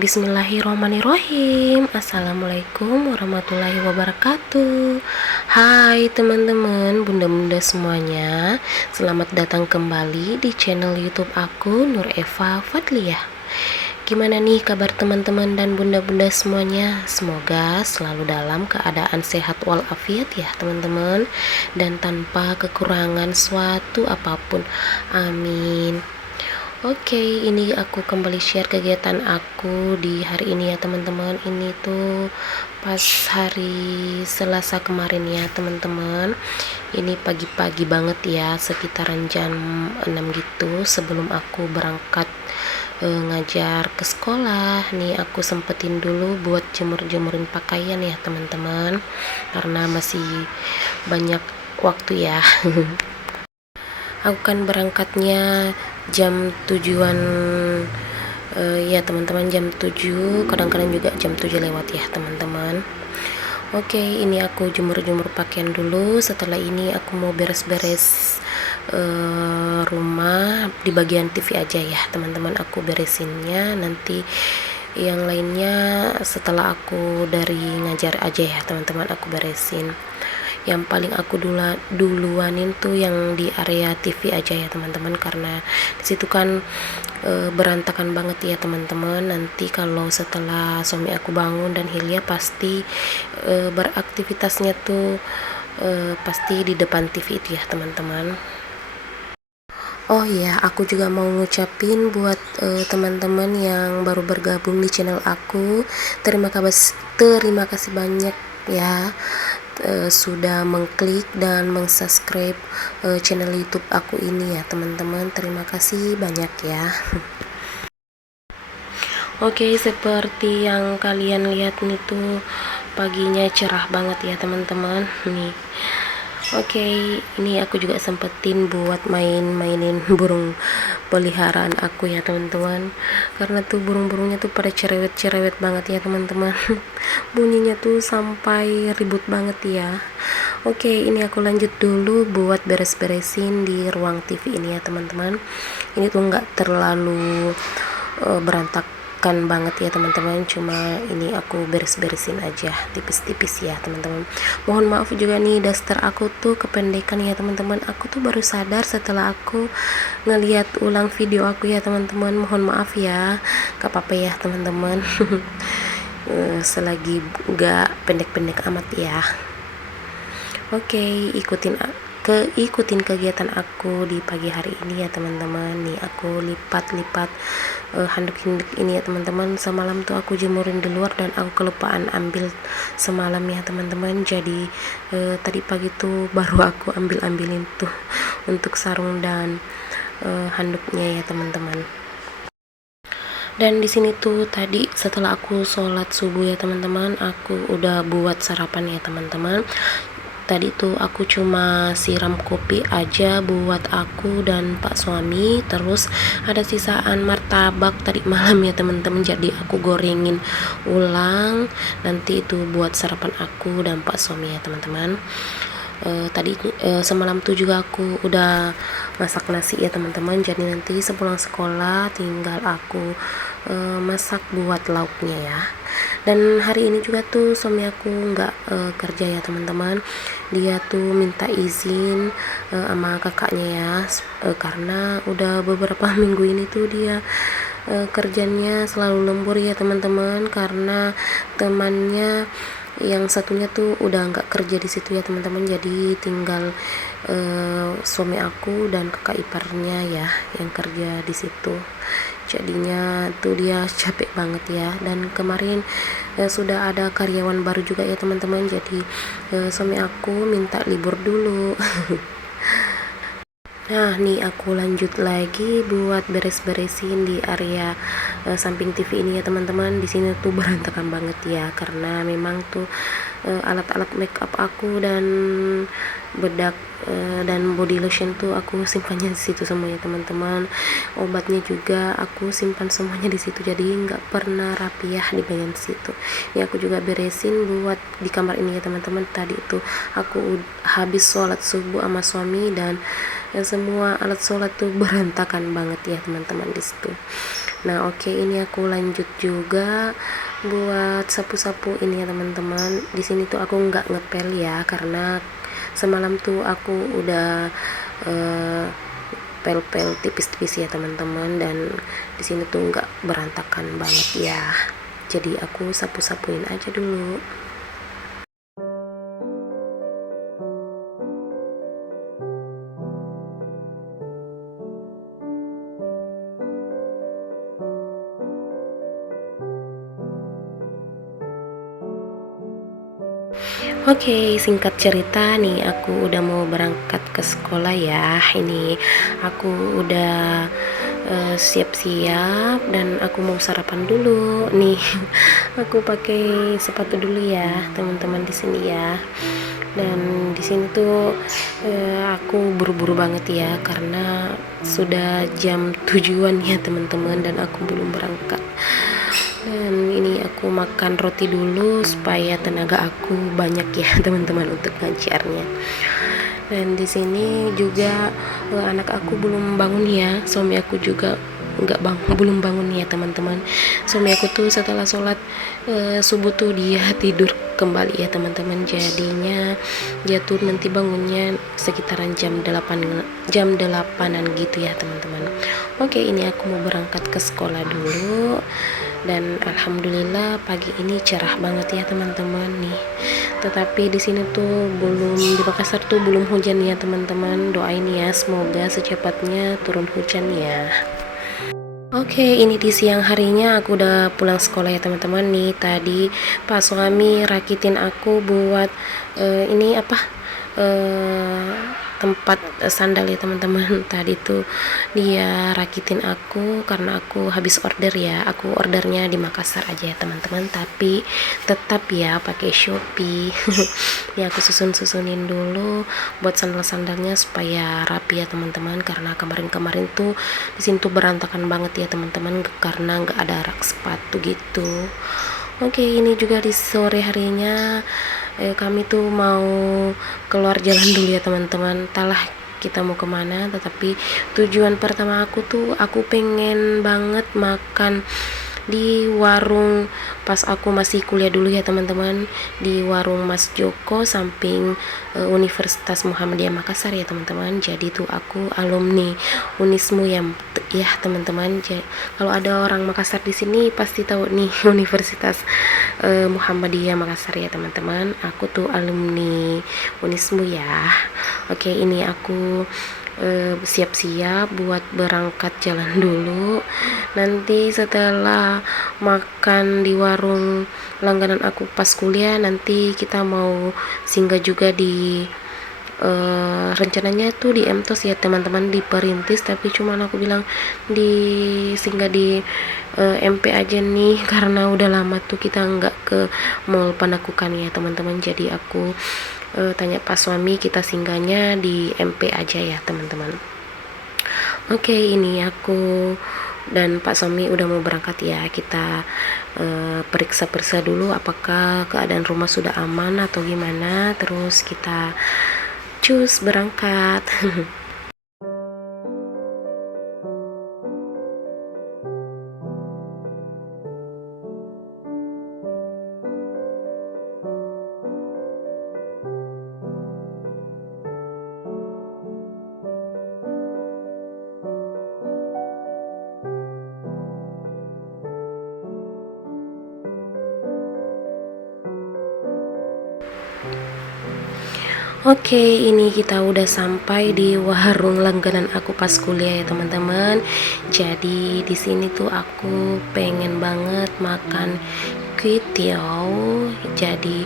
Bismillahirrahmanirrahim. Assalamualaikum warahmatullahi wabarakatuh. Hai teman-teman, bunda-bunda semuanya, selamat datang kembali di channel YouTube aku, Nur Eva Fadliyah. Gimana nih kabar teman-teman dan bunda-bunda semuanya? Semoga selalu dalam keadaan sehat walafiat ya teman-teman, dan tanpa kekurangan suatu apapun. Amin. Oke, ini aku kembali share kegiatan aku di hari ini ya teman-teman. Ini tuh pas hari Selasa kemarin ya teman-teman. Ini pagi-pagi banget ya, sekitaran jam 6 gitu, sebelum aku berangkat ngajar ke sekolah. Nih aku sempetin dulu buat jemur-jemurin pakaian ya teman-teman, karena masih banyak waktu ya. Aku kan berangkatnya jam tujuan ya teman-teman, jam 7, kadang-kadang juga jam 7 lewat ya teman-teman. Oke, ini aku jemur-jemur pakaian dulu. Setelah ini aku mau beres-beres rumah di bagian TV aja ya teman-teman. Aku beresinnya nanti, yang lainnya setelah aku dari ngajar aja ya teman-teman, aku beresin. Yang paling aku duluanin tuh yang di area TV aja ya teman-teman, karena disitu kan berantakan banget ya teman-teman. Nanti kalau setelah suami aku bangun dan Hilya pasti beraktivitasnya tuh pasti di depan TV itu ya teman-teman. Oh iya, aku juga mau ngucapin buat teman-teman yang baru bergabung di channel aku, terima kasih banyak ya sudah mengklik dan mengsubscribe channel YouTube aku ini ya teman-teman. Terima kasih banyak ya. Oke, seperti yang kalian lihat nih tuh, paginya cerah banget ya teman-teman nih. Oke, ini aku juga sempetin buat mainin burung peliharaan aku ya teman-teman, karena tuh burung-burungnya tuh pada cerewet banget ya teman-teman. Bunyinya tuh sampai ribut banget ya. Oke, ini aku lanjut dulu buat beres-beresin di ruang TV ini ya teman-teman. Ini tuh nggak terlalu berantakan banget ya teman-teman, cuma ini aku beres-beresin aja tipis-tipis ya teman-teman. Mohon maaf juga nih, daster aku tuh kependekan ya teman-teman. Aku tuh baru sadar setelah aku ngeliat ulang video aku ya teman-teman. Mohon maaf ya, gak apa-apa ya teman-teman. Selagi gak pendek-pendek amat ya. Oke, ikutin kegiatan aku di pagi hari ini ya teman-teman. Nih aku lipat-lipat handuk ini ya teman-teman. Semalam tuh aku jemurin di luar dan aku kelupaan ambil semalam ya teman-teman. Jadi tadi pagi tuh baru aku ambilin tuh untuk sarung dan handuknya ya teman-teman. Dan di sini tuh tadi setelah aku sholat subuh ya teman-teman, aku udah buat sarapan ya teman-teman. Tadi tuh aku cuma siram kopi aja buat aku dan Pak suami, terus ada sisaan martabak tadi malam ya teman-teman, jadi aku gorengin ulang nanti itu buat sarapan aku dan Pak suami ya teman-teman. Tadi semalam tuh juga aku udah masak nasi ya teman-teman, jadi nanti sepulang sekolah tinggal aku masak buat lauknya ya. Dan hari ini juga tuh suami aku nggak kerja ya teman-teman. Dia tuh minta izin sama kakaknya ya, karena udah beberapa minggu ini tuh dia kerjanya selalu lembur ya teman-teman, karena temannya yang satunya tuh udah nggak kerja di situ ya teman-teman. Jadi tinggal suami aku dan kakak iparnya ya yang kerja di situ. jadinya tuh dia capek banget ya. Dan kemarin sudah ada karyawan baru juga ya teman-teman, jadi suami aku minta libur dulu. Nah, nih aku lanjut lagi buat beres-beresin di area samping TV ini ya teman-teman. Di sini tuh berantakan banget ya, karena memang tuh alat-alat make up aku dan bedak dan body lotion tuh aku simpannya di situ semua ya teman-teman. Obatnya juga aku simpan semuanya di situ, jadi nggak pernah rapi ya di bagian situ. Ini aku juga beresin buat di kamar ini ya teman-teman. Tadi itu aku habis sholat subuh sama suami, dan semua alat sholat tuh berantakan banget ya teman-teman di situ. Nah oke, ini aku lanjut juga buat sapu-sapu ini ya teman-teman. Di sini tuh aku nggak ngepel ya, karena semalam tuh aku udah pel-pel tipis-tipis ya teman-teman, dan di sini tuh nggak berantakan banget ya. Jadi aku sapu-sapuin aja dulu. Oke, singkat cerita nih, aku udah mau berangkat ke sekolah ya. Ini aku udah siap-siap dan aku mau sarapan dulu. Nih, aku pakai sepatu dulu ya, teman-teman di sini ya. Dan di sini tuh aku buru-buru banget ya, karena sudah jam tujuan ya teman-teman, dan aku belum berangkat. Dan ini aku makan roti dulu supaya tenaga aku banyak ya teman-teman untuk ngajarnya. Dan di sini juga anak aku belum bangun ya, suami aku juga nggak belum bangun ya teman-teman. Suami aku tuh setelah sholat subuh tuh dia tidur kembali ya teman-teman, jadinya dia tuh nanti bangunnya sekitaran jam 8-an gitu ya teman-teman. Oke, ini aku mau berangkat ke sekolah dulu, dan alhamdulillah pagi ini cerah banget ya teman-teman nih. Tetapi di sini tuh belum, di Makassar tuh belum hujan ya teman-teman. Doain ya, semoga secepatnya turun hujan ya. Oke, ini di siang harinya aku udah pulang sekolah ya teman-teman nih. Tadi Pak suami rakitin aku buat ini apa eh, tempat sandal ya teman-teman. Tadi tuh dia rakitin aku karena aku habis order ya. Aku ordernya di Makassar aja ya teman-teman, tapi tetap ya pakai Shopee. Ya aku susunin dulu buat sandal-sandalnya supaya rapi ya teman-teman, karena kemarin-kemarin tuh di sini tuh berantakan banget ya teman-teman, karena nggak ada rak sepatu gitu. Oke, ini juga di sore harinya kami tuh mau keluar jalan dulu ya teman-teman. Entahlah kita mau kemana, tetapi tujuan pertama aku tuh aku pengen banget makan di warung pas aku masih kuliah dulu ya teman-teman, di warung Mas Joko samping Universitas Muhammadiyah Makassar ya teman-teman. Jadi tuh aku alumni Unismu ya teman-teman. Kalau ada orang Makassar di sini pasti tahu nih Universitas Muhammadiyah Makassar ya teman-teman. Aku tuh alumni Unismu ya. Oke, ini aku siap-siap buat berangkat jalan dulu. Nanti setelah makan di warung langganan aku pas kuliah, nanti kita mau singgah juga di rencananya tuh di Mtos ya teman-teman, di Perintis, tapi cuman aku bilang di singgah di MP aja nih karena udah lama tuh kita nggak ke Mall Panakukang ya teman-teman. Jadi aku tanya pas suami, kita singgahnya di MP aja ya teman-teman. Oke, ini aku dan Pak suami udah mau berangkat ya. Kita periksa-periksa dulu apakah keadaan rumah sudah aman atau gimana, terus kita cus berangkat. Oke, ini kita udah sampai di warung langganan aku pas kuliah ya teman-teman. Jadi di sini tuh aku pengen banget makan kuih tiao. Jadi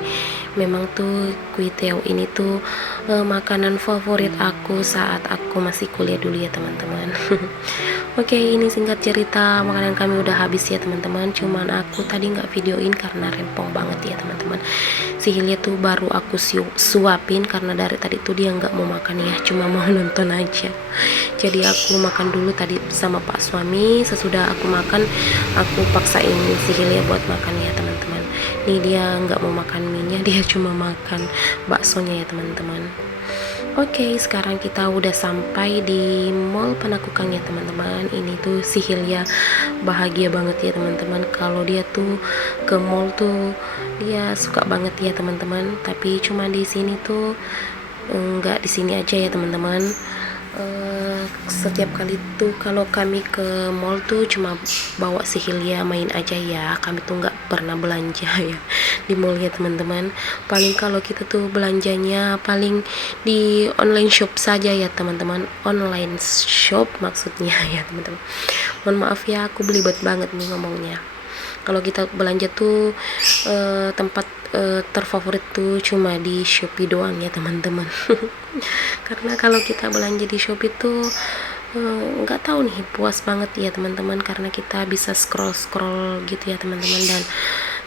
memang tuh kuih tiao ini tuh makanan favorit aku saat aku masih kuliah dulu ya teman-teman. Oke, ini singkat cerita makanan kami udah habis ya teman-teman. Cuman aku tadi nggak videoin karena rempong banget ya teman-teman. Si Hilya tuh baru aku suapin karena dari tadi tuh dia nggak mau makan ya, cuma mau nonton aja. Jadi aku makan dulu tadi sama Pak suami. Sesudah aku makan, aku paksain si Hilya buat makan ya teman-teman. Nih dia nggak mau makan mie-nya, dia cuma makan baksonya ya teman-teman. Oke, sekarang kita udah sampai di Mall Panakukang ya teman-teman. Ini tuh si Hilya bahagia banget ya teman-teman. Kalau dia tuh ke mall tuh dia suka banget ya teman-teman. Tapi cuma di sini tuh enggak di sini aja ya teman-teman. Setiap kali tuh kalau kami ke mall tuh cuma bawa si Hilya main aja ya, kami tuh nggak pernah belanja ya di mall ya teman-teman. Paling kalau kita tuh belanjanya paling di online shop saja ya teman-teman, online shop maksudnya ya teman-teman. Mohon maaf ya, aku belibet banget nih ngomongnya. Kalau kita belanja tuh tempat terfavorit tuh cuma di Shopee doang ya teman-teman. Karena kalau kita belanja di Shopee tuh nggak tahu nih, puas banget ya teman-teman, karena kita bisa scroll gitu ya teman-teman. Dan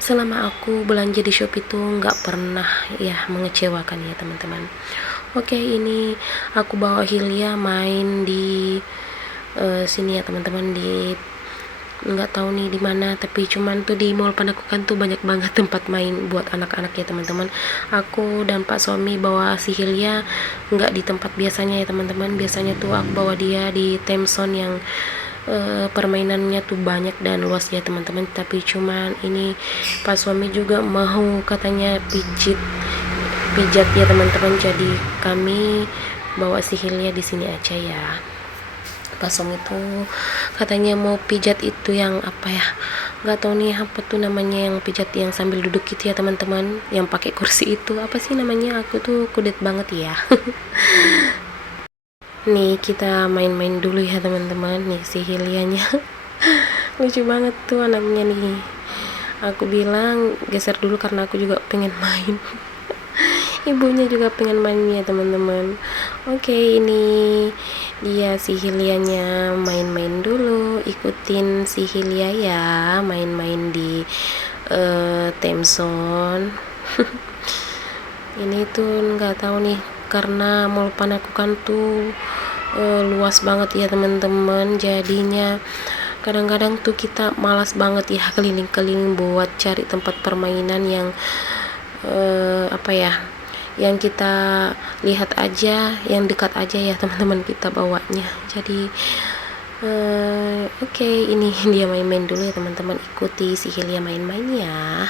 selama aku belanja di Shopee tuh nggak pernah ya mengecewakan ya teman-teman. Oke, ini aku bawa Hilya main di sini ya teman-teman, di nggak tahu nih di mana, tapi cuman tuh di Mall Panakukang tuh banyak banget tempat main buat anak-anak ya teman-teman. Aku dan Pak suami bawa si Hilya nggak di tempat biasanya ya teman-teman. Biasanya tuh aku bawa dia di Themson yang permainannya tuh banyak dan luas ya teman-teman. Tapi cuman ini Pak suami juga mau katanya pijat ya teman-teman. Jadi kami bawa si Hilya di sini aja ya. Pasong itu katanya mau pijat itu yang apa ya, nggak tahu nih apa tuh namanya, yang pijat yang sambil duduk gitu ya teman-teman, yang pakai kursi itu apa sih namanya, aku tuh kudet banget ya. Nih kita main-main dulu ya teman-teman. Nih si Hilianya lucu banget tuh anaknya nih. Aku bilang geser dulu karena aku juga pengen main. Ibunya juga pengen main ya teman-teman. Oke, ini dia si Hilianya main-main dulu, ikutin si Hilia ya main-main di Themson. Ini tuh nggak tahu nih, karena Mall Panakukang tuh luas banget ya teman-teman, jadinya kadang-kadang tuh kita malas banget ya keliling-keliling buat cari tempat permainan yang apa ya, yang kita lihat aja, yang dekat aja ya teman-teman kita bawanya. Jadi oke, ini dia main-main dulu ya teman-teman, ikuti si Hilya main-main ya.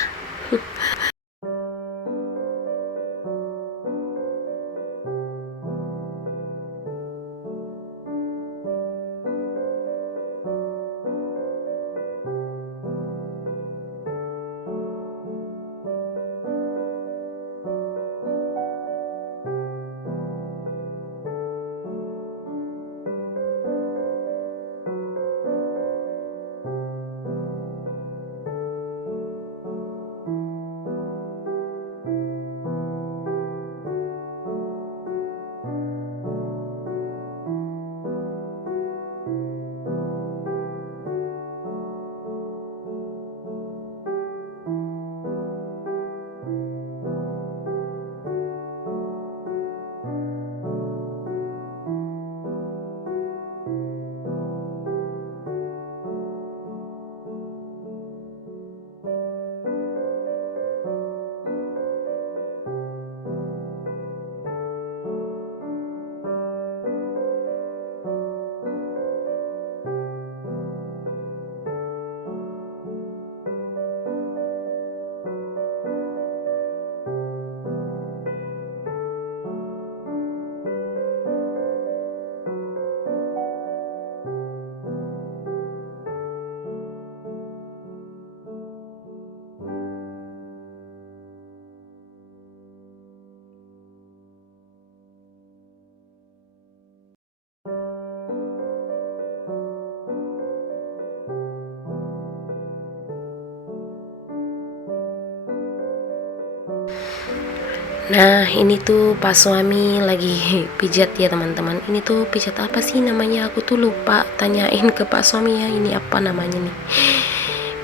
Nah, ini tuh pas suami lagi pijat ya teman-teman. Ini tuh pijat apa sih namanya? Aku tuh lupa tanyain ke Pak suami ya. Ini apa namanya nih?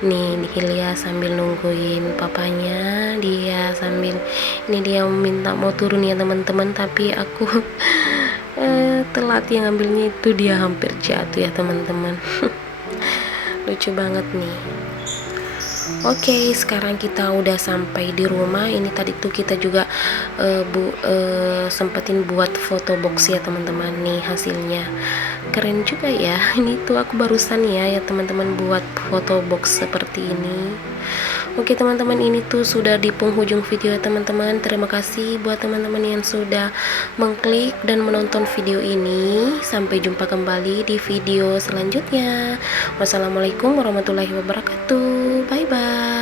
Nih Hilya sambil nungguin papanya. Dia sambil ini dia minta mau turun ya teman-teman. Tapi aku telat yang ngambilnya itu dia hampir jatuh ya teman-teman. Lucu banget nih. Oke, sekarang kita udah sampai di rumah. Ini tadi tuh kita juga sempetin buat foto box ya teman-teman. Nih hasilnya keren juga ya. Ini tuh aku barusan ya teman-teman buat foto box seperti ini. Oke teman-teman, ini tuh sudah di penghujung video ya teman-teman. Terima kasih buat teman-teman yang sudah mengklik dan menonton video ini. Sampai jumpa kembali di video selanjutnya. Wassalamualaikum warahmatullahi wabarakatuh. Bye bye.